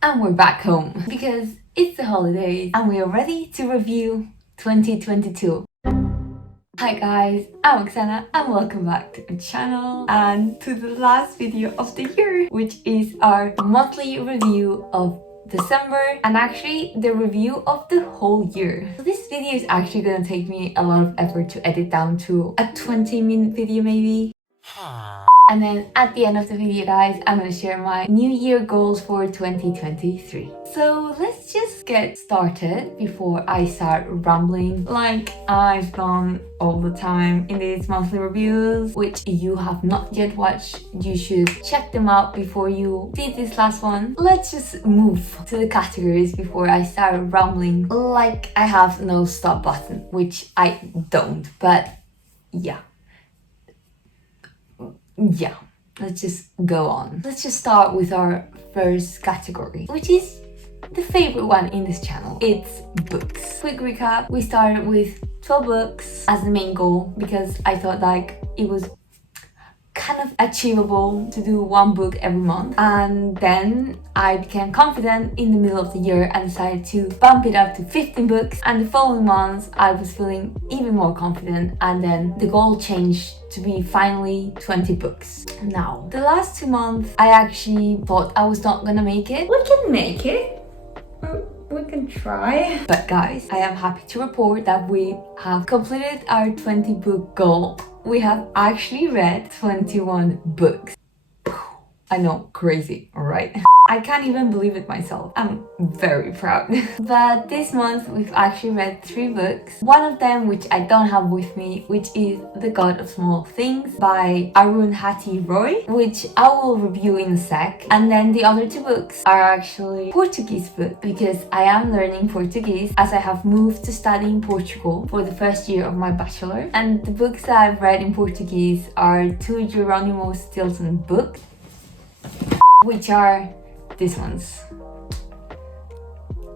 And we're back home because it's the holidays and we are ready to review 2022. Hi guys, I'm Oksana and welcome back to my channel and to the last video of the year, which is our monthly review of December and actually the review of the whole year. So this video is actually gonna take me a lot of effort to edit down to a 20-minute video maybe. And then at the end of the video, guys, I'm gonna share my New Year goals for 2023. So let's just get started before I start rambling like I've done all the time in these monthly reviews, which if you have not yet watched, you should check them out before you see this last one. Let's just move to the categories before I start rambling like I have no stop button, which I don't, but yeah, let's just go on. Let's just start with our first category, which is the favorite one in this channel. It's books. Quick recap, we started with 12 books as the main goal because I thought like it was kind of achievable to do one book every month, and then I became confident in the middle of the year and decided to bump it up to 15 books, and the following months I was feeling even more confident, and then the goal changed to be finally 20 books. Now, the last 2 months I actually thought I was not gonna make it. We can make it. We can try. But guys, I am happy to report that we have completed our 20 book goal. We have actually read 21 books. I know, crazy, alright? I can't even believe it myself. I'm very proud. But this month we've actually read 3 books. One of them, which I don't have with me, which is The God of Small Things by AHHAHAHA I, which I will review in a sec. And then the other 2 books are actually Portuguese books because I am learning Portuguese as I have moved to study in Portugal for the first year of my bachelor. And the books that I've read in Portuguese are 2 Jerónimo Stilton books, which are these ones.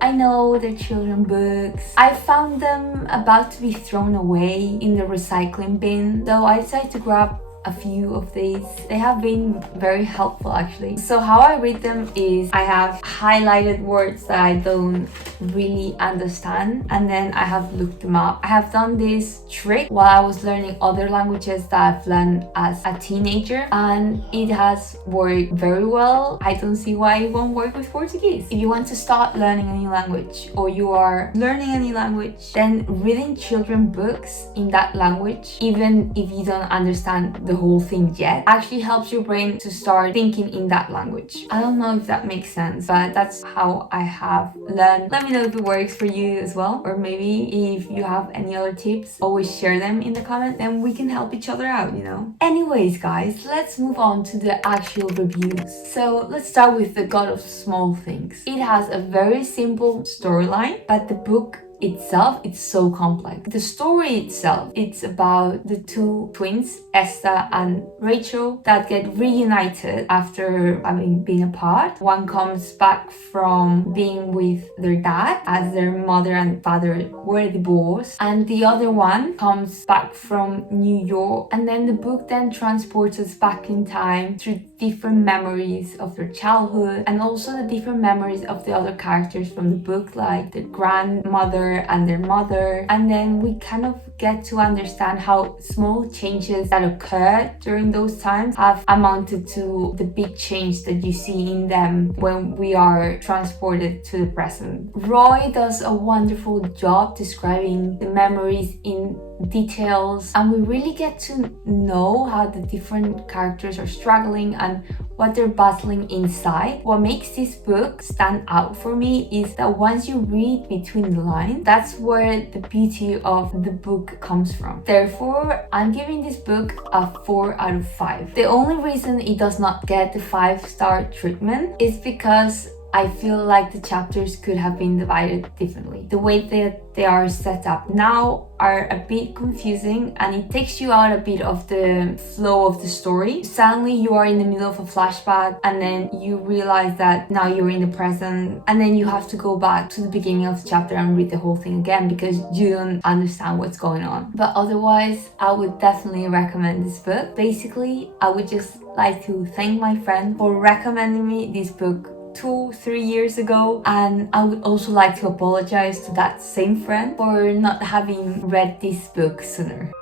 I know they're children books. I found them about to be thrown away in the recycling bin, though I decided to grab a few of these. They have been very helpful actually. So how I read them is I have highlighted words that I don't really understand and then I have looked them up. I have done this trick while I was learning other languages that I've learned as a teenager and it has worked very well. I don't see why it won't work with Portuguese. If you want to start learning a new language or you are learning a new language, then reading children books in that language, even if you don't understand the whole thing yet, actually helps your brain to start thinking in that language. I don't know if that makes sense, but that's how I have learned. Let me know if it works for you as well, or maybe if you have any other tips, always share them in the comments and we can help each other out, you know. Anyways guys, let's move on to the actual reviews. So let's start with The God of Small Things. It has a very simple storyline, but the book itself, it's so complex. The story itself, it's about the 2 twins, Esther and Rachel, that get reunited after having been apart. One comes back from being with their dad as their mother and father were divorced, and the other one comes back from New York, and then the book then transports us back in time through different memories of their childhood and also the different memories of the other characters from the book, like the grandmother and their mother, and then we kind of get to understand how small changes that occurred during those times have amounted to the big change that you see in them when we are transported to the present. Roy does a wonderful job describing the memories in details, and we really get to know how the different characters are struggling and what they're battling inside. What makes this book stand out for me is that once you read between the lines, that's where the beauty of the book comes from. Therefore, I'm giving this book a 4 out of 5. The only reason it does not get the 5-star treatment is because I feel like the chapters could have been divided differently. The way that they are set up now are a bit confusing and it takes you out a bit of the flow of the story. Suddenly you are in the middle of a flashback and then you realize that now you're in the present, and then you have to go back to the beginning of the chapter and read the whole thing again because you don't understand what's going on. But otherwise, I would definitely recommend this book. Basically, I would just like to thank my friend for recommending me this book 2-3 years ago, and I would also like to apologize to that same friend for not having read this book sooner.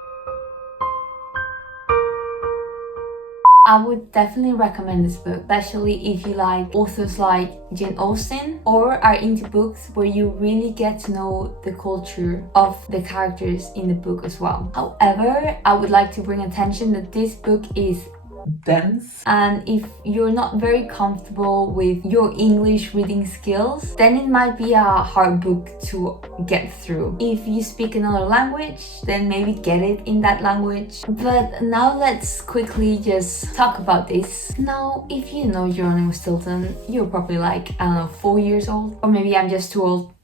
I would definitely recommend this book, especially if you like authors like Jane Austen or are into books where you really get to know the culture of the characters in the book as well. However, I would like to bring attention that this book is dense, and if you're not very comfortable with your English reading skills, then it might be a hard book to get through. If you speak another language, then maybe get it in that language. But now let's quickly just talk about this. Now, if you know Geronimo Stilton, you're probably like, I don't know, 4 years old, or maybe I'm just too old.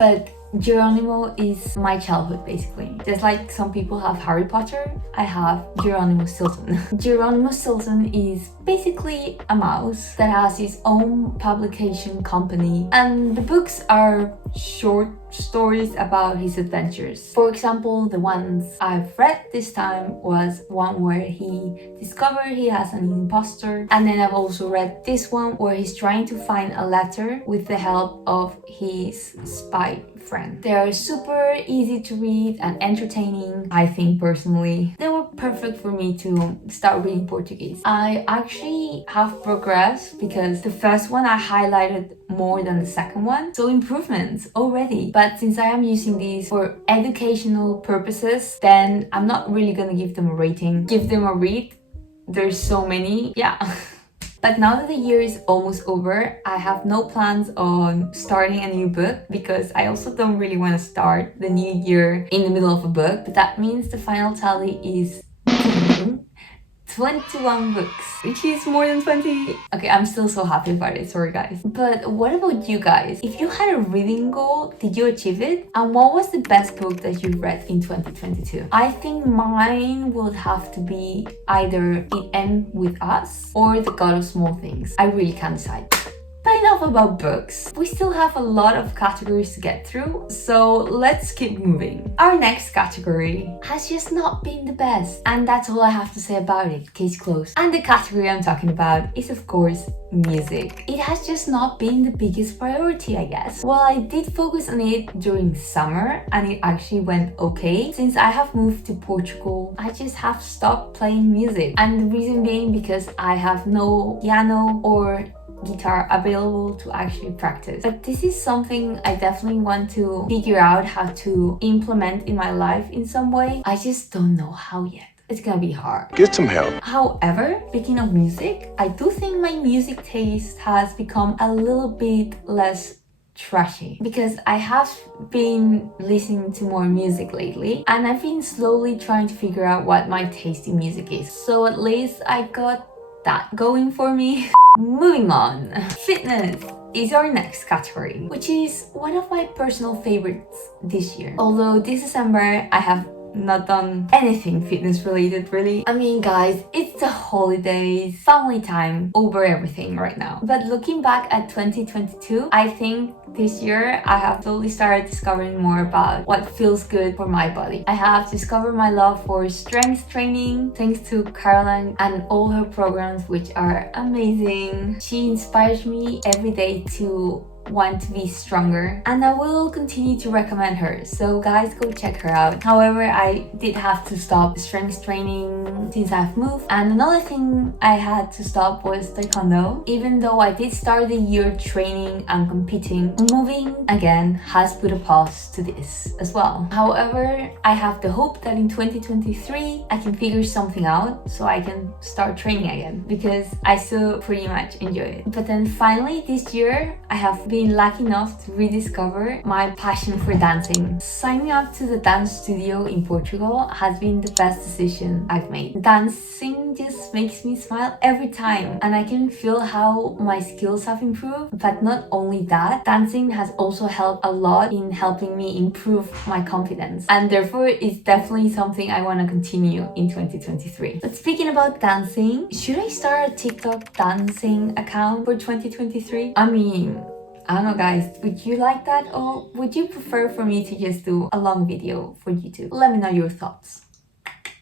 But Geronimo is my childhood, basically. Just like some people have Harry Potter, I have Geronimo Stilton. Geronimo Stilton is basically a mouse that has his own publication company, and the books are short stories about his adventures. For example, the ones I've read this time was one where he discovered he has an imposter, and then I've also read this one where he's trying to find a letter with the help of his spy friend. They are super easy to read and entertaining, I think personally. They were perfect for me to start reading Portuguese. I actually have progressed because the first one I highlighted more than the second one, so improvements already. But since I am using these for educational purposes, then I'm not really gonna give them a rating. Give them a read. There's so many, yeah. But now that the year is almost over, I have no plans on starting a new book because I also don't really want to start the new year in the middle of a book. But that means the final tally is 21 books, which is more than 20. Okay, I'm still so happy about it, sorry guys. But what about you guys? If you had a reading goal, did you achieve it? And what was the best book that you read in 2022? I think mine would have to be either It Ends With Us or The God of Small Things. I really can't decide. But enough about books. We still have a lot of categories to get through, so let's keep moving. Our next category has just not been the best, and that's all I have to say about it. Case closed. And the category I'm talking about is, of course, music. It has just not been the biggest priority, I guess. While I did focus on it during summer and it actually went okay, since I have moved to Portugal, I just have stopped playing music. And the reason being because I have no piano or guitar available to actually practice. But this is something I definitely want to figure out how to implement in my life in some way. I just don't know how yet. It's gonna be hard. Get some help. However, speaking of music, I do think my music taste has become a little bit less trashy because I have been listening to more music lately and I've been slowly trying to figure out what my taste in music is. So at least I got that going for me. Moving on. Fitness is our next category, which is one of my personal favorites this year. Although this December I have not done anything fitness related really. I mean guys, it's the holidays, family time over everything right now. But looking back at 2022, I think this year I have slowly started discovering more about what feels good for my body. I have discovered my love for strength training thanks to Caroline and all her programs, which are amazing. She inspires me every day to want to be stronger, and I will continue to recommend her, so guys, go check her out. However, I did have to stop strength training since I've moved, and another thing I had to stop was taekwondo. Even though I did start the year training and competing, moving again has put a pause to this as well. However, I have the hope that in 2023 I can figure something out so I can start training again, because I still pretty much enjoy it. But then finally this year I have been lucky enough to rediscover my passion for dancing. Signing up to the dance studio in Portugal has been the best decision I've made. Dancing just makes me smile every time, and I can feel how my skills have improved. But not only that, dancing has also helped a lot in helping me improve my confidence, and therefore it's definitely something I want to continue in 2023. But speaking about dancing, should I start a TikTok dancing account for 2023? I mean, I don't know guys, would you like that, or would you prefer for me to just do a long video for YouTube? Let me know your thoughts.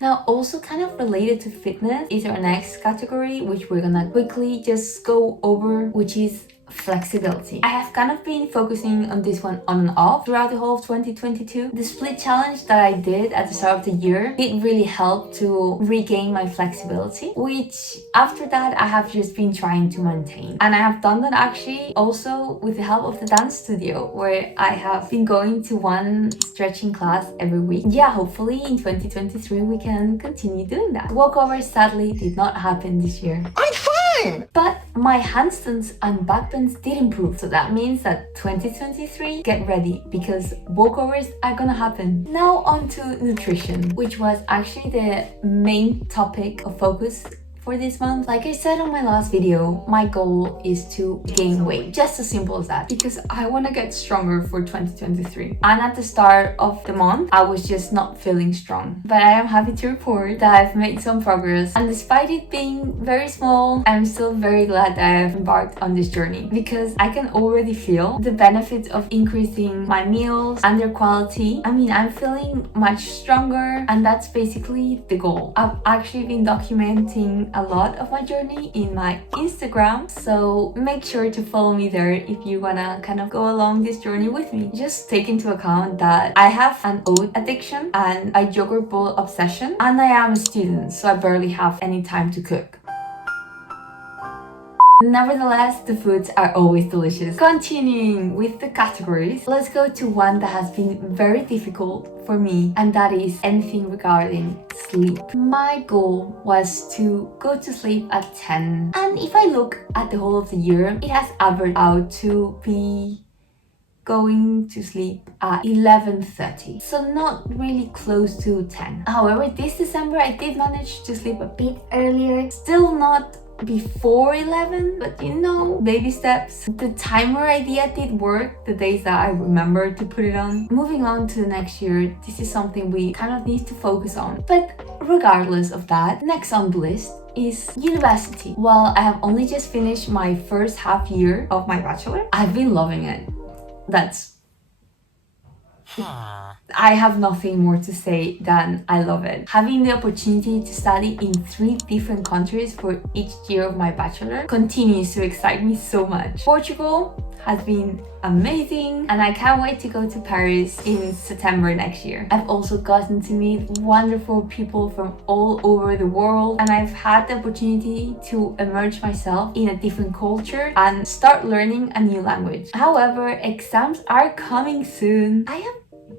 Now, also kind of related to fitness is our next category, which we're gonna quickly just go over, which is flexibility. I have kind of been focusing on this one on and off throughout the whole of 2022. The split challenge that I did at the start of the year, it really helped to regain my flexibility, which after that I have just been trying to maintain. And I have done that actually also with the help of the dance studio, where I have been going to one stretching class every week. Yeah, hopefully in 2023 we can continue doing that. Walkovers sadly did not happen this year. I'm fine! But my handstands and backbends did improve, so that means that 2023, get ready because walkovers are gonna happen. Now on to nutrition, which was actually the main topic of focus for this month. Like I said on my last video, my goal is to gain weight. Just as simple as that. Because I want to get stronger for 2023. And at the start of the month, I was just not feeling strong. But I am happy to report that I've made some progress. And despite it being very small, I'm still very glad that I have embarked on this journey. Because I can already feel the benefits of increasing my meals and their quality. I mean, I'm feeling much stronger, and that's basically the goal. I've actually been documenting a lot of my journey in my Instagram, so make sure to follow me there if you wanna kind of go along this journey with me. Just take into account that I have an oat addiction and a yogurt bowl obsession, and I am a student, so I barely have any time to cook. Nevertheless, the foods are always delicious. Continuing with the categories, let's go to one that has been very difficult for me, and that is anything regarding sleep. My goal was to go to sleep at 10, and if I look at the whole of the year, it has averaged out to be going to sleep at 11:30, so not really close to 10. However, this December I did manage to sleep a bit earlier, still not before 11, but you know, baby steps. The timer idea did work the days that I remember to put it on. Moving on to the next year, this is something we kind of need to focus on. But regardless of that, next on the list is university. While I have only just finished my first half year of my bachelor, I've been loving it. That's I have nothing more to say than I love it. Having the opportunity to study in 3 different countries for each year of my bachelor continues to excite me so much. Portugal has been amazing, and I can't wait to go to Paris in September next year. I've also gotten to meet wonderful people from all over the world, and I've had the opportunity to immerse myself in a different culture and start learning a new language. However, exams are coming soon. I am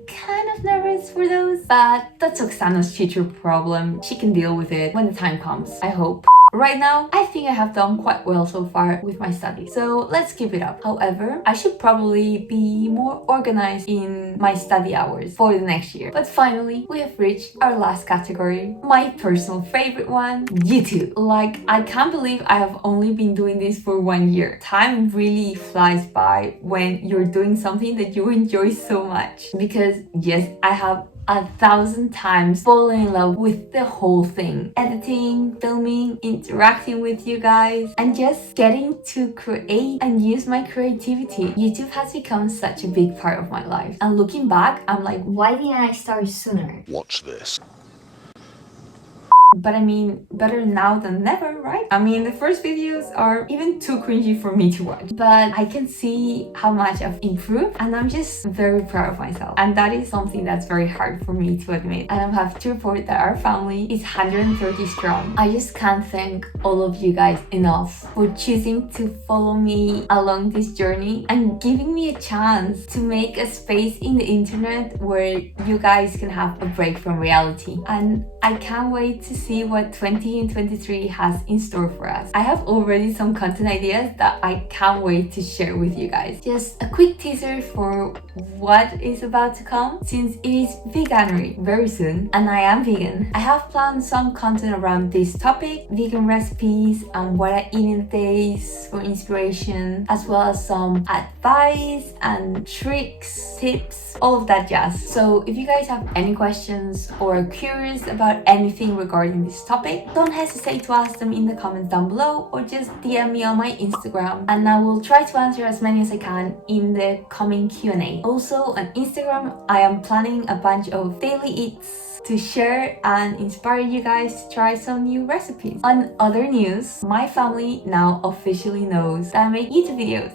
kind of nervous for those, but that's Oksana's future problem. She can deal with it when the time comes, I hope. Right now, I think I have done quite well so far with my studies, so let's keep it up. However, I should probably be more organized in my study hours for the next year. But finally, we have reached our last category, my personal favorite one, YouTube. Like, I can't believe I have only been doing this for 1 year. Time really flies by when you're doing something that you enjoy so much. Because yes, I have 1,000 times fallen in love with the whole thing. Editing, filming, interacting with you guys, and just getting to create and use my creativity. YouTube has become such a big part of my life. And looking back, I'm like, why didn't I start sooner? Watch this. But I mean, better now than never, right? I mean, the first videos are even too cringy for me to watch. But I can see how much I've improved, and I'm just very proud of myself. And that is something that's very hard for me to admit. And I'm happy to report that our family is 130 strong. I just can't thank all of you guys enough for choosing to follow me along this journey and giving me a chance to make a space in the internet where you guys can have a break from reality. And I can't wait to see what 2023 has in store for us. I have already some content ideas that I can't wait to share with you guys. Just a quick teaser for what is about to come, since it is veganuary very soon and I am vegan. I have planned some content around this topic, vegan recipes and what I eat in the days for inspiration, as well as some advice and tricks, tips, all of that jazz. So if you guys have any questions or are curious about anything regarding this topic, don't hesitate to ask them in the comments down below, or just DM me on my Instagram, and I will try to answer as many as I can in the coming Q&A. me. Also on Instagram, I am planning a bunch of daily eats to share and inspire you guys to try some new recipes. On other news, my family now officially knows that I make YouTube videos.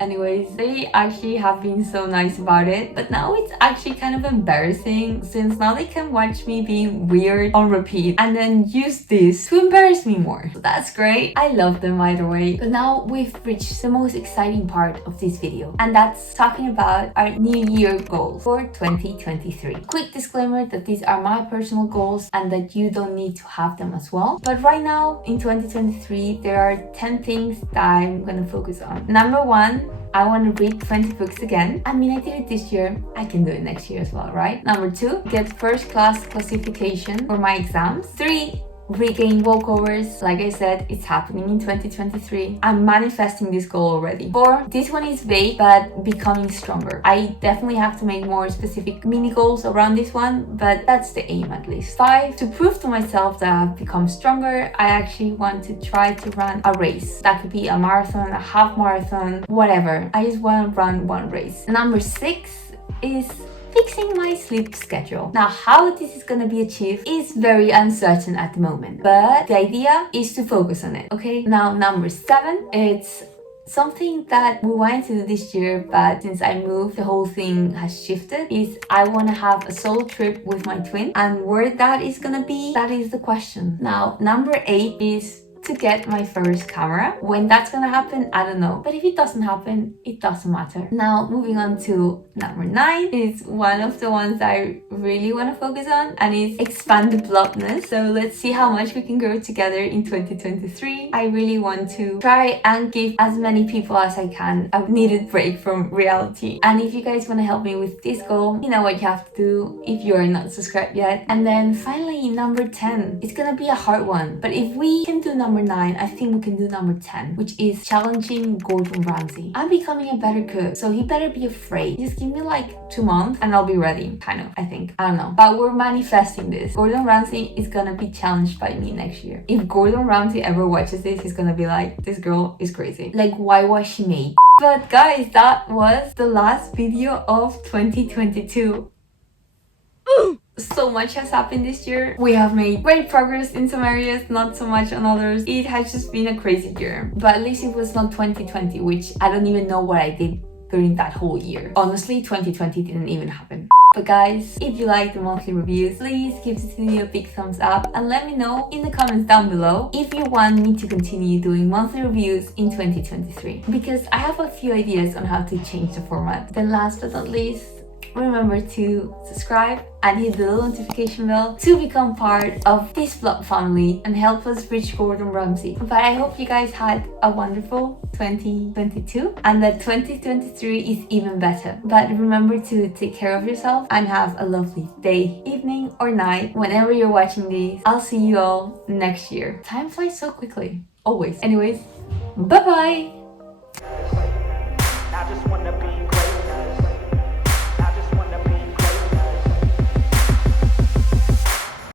Anyways, they actually have been so nice about it, but now it's actually kind of embarrassing since now they can watch me being weird on repeat and then use this to embarrass me more. So that's great. I love them either way. But now we've reached the most exciting part of this video, and that's talking about our New Year goals for 2023. Quick disclaimer that these are my personal goals and that you don't need to have them as well. But right now in 2023, there are 10 things that I'm gonna focus on. Number 1, I want to read 20 books again. I mean, I did it this year. I can do it next year as well, right? Number 2, get first class classification for my exams. 3, regain walkovers. Like I said, it's happening in 2023. I'm manifesting this goal already. 4, this one is vague, but becoming stronger. I definitely have to make more specific mini goals around this one, but that's the aim at least. 5, to prove to myself that I've become stronger, I actually want to try to run a race. That could be a marathon, a half marathon, whatever. I just want to run one race. Number 6 is fixing my sleep schedule. Now, how this is gonna be achieved is very uncertain at the moment, but the idea is to focus on it, okay? Now, number 7, it's something that we wanted to do this year, but since I moved, the whole thing has shifted, is I want to have a solo trip with my twin, and where that is gonna be, that is the question. Now, number 8 is to get my first camera. When that's gonna happen, I don't know. But if it doesn't happen, it doesn't matter. Now, moving on to number 9 is one of the ones I really want to focus on, and it's expand the blogness. So let's see how much we can grow together in 2023. I really want to try and give as many people as I can a needed break from reality. And if you guys want to help me with this goal, you know what you have to do if you are not subscribed yet. And then finally, number 10. It's gonna be a hard one, but if we can do number 9, I think we can do number 10, which is challenging Gordon Ramsay. I'm becoming a better cook, so he better be afraid. Just give me like 2 months and I'll be ready, kind of, I think. I don't know. But we're manifesting this. Gordon Ramsay is gonna be challenged by me next year. If Gordon Ramsay ever watches this, he's gonna be like, this girl is crazy. Like, why was she made? But guys, that was the last video of 2022. So much has happened this year. We have made great progress in some areas, not so much on others. It has just been a crazy year, but at least it was not 2020, which I don't even know what I did during that whole year. Honestly, 2020 didn't even happen. But guys, if you like the monthly reviews, please give this video a big thumbs up and let me know in the comments down below if you want me to continue doing monthly reviews in 2023, because I have a few ideas on how to change the format. Then last but not least, remember to subscribe and hit the little notification bell to become part of this vlog family and help us reach Gordon Ramsay. But I hope you guys had a wonderful 2022 and that 2023 is even better. But remember to take care of yourself and have a lovely day, evening or night whenever you're watching these. I'll see you all next year. Time flies so quickly, always. Anyways, bye bye.